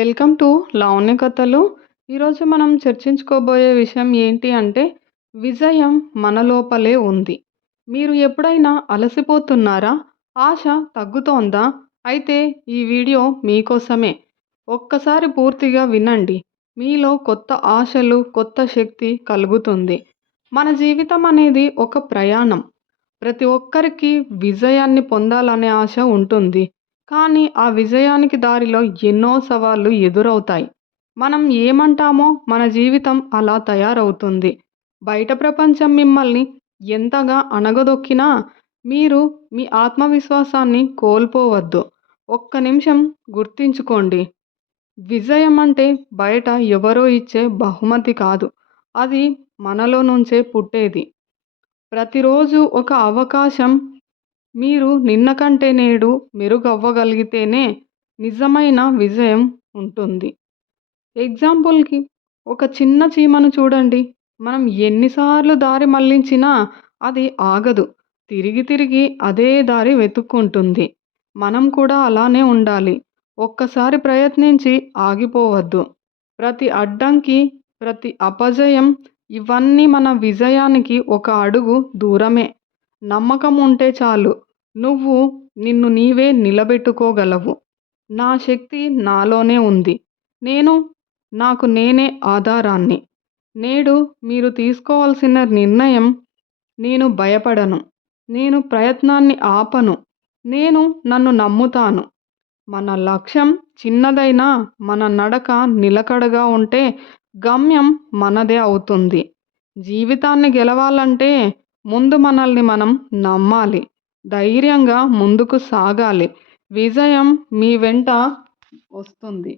Welcome to Lavanya కథలు. ఈరోజు మనం చర్చించుకోబోయే విషయం ఏంటి అంటే విజయం మన లోపలే ఉంది. మీరు ఎప్పుడైనా అలసిపోతున్నారా? ఆశ తగ్గుతోందా? అయితే ఈ వీడియో మీకోసమే. ఒక్కసారి పూర్తిగా వినండి. మీలో కొత్త ఆశలు కొత్త శక్తి కలుగుతుంది. మన జీవితం అనేది ఒక ప్రయాణం. ప్రతి ఒక్కరికి విజయాన్ని పొందాలనే ఆశ ఉంటుంది. కానీ ఆ విజయానికి దారిలో ఎన్నో సవాళ్ళు ఎదురవుతాయి. మనం ఏమంటామో మన జీవితం అలా తయారవుతుంది. బయట ప్రపంచం మిమ్మల్ని ఎంతగా అణగదొక్కినా మీరు మీ ఆత్మవిశ్వాసాన్ని కోల్పోవద్దు. ఒక్క నిమిషం గుర్తించుకోండి. విజయం అంటే బయట ఎవరో ఇచ్చే బహుమతి కాదు. అది మనలో నుంచే పుట్టేది. ప్రతిరోజు ఒక అవకాశం మీరు నిన్న కంటే నేడు మెరుగవ్వగలిగితేనే నిజమైన విజయం ఉంటుంది. ఎగ్జాంపుల్కి ఒక చిన్న చీమను చూడండి. మనం ఎన్నిసార్లు దారి మళ్ళించినా అది ఆగదు. తిరిగి తిరిగి అదే దారి వెతుక్కుంటుంది. మనం కూడా అలానే ఉండాలి. ఒక్కసారి ప్రయత్నించి ఆగిపోవద్దు. ప్రతి అడ్డంకి ప్రతి అపజయం ఇవన్నీ మన విజయానికి ఒక అడుగు దూరమే. నమ్మకం ఉంటే చాలు. నువ్వు నిన్ను నీవే నిలబెట్టుకోగలవు. నా శక్తి నాలోనే ఉంది. నేను నాకు నేనే ఆధారాన్ని. నేడు మీరు తీసుకోవాల్సిన నిర్ణయం నేను భయపడను. నేను ప్రయత్నాన్ని ఆపను. నేను నన్ను నమ్ముతాను. మన లక్ష్యం చిన్నదైనా మన నడక నిలకడగా ఉంటే గమ్యం మనదే అవుతుంది. జీవితాన్ని గెలవాలంటే ముందు మనల్ని మనం నమ్మాలి. ధైర్యంగా ముందుకు సాగాలి. విజయం మీ వెంట వస్తుంది.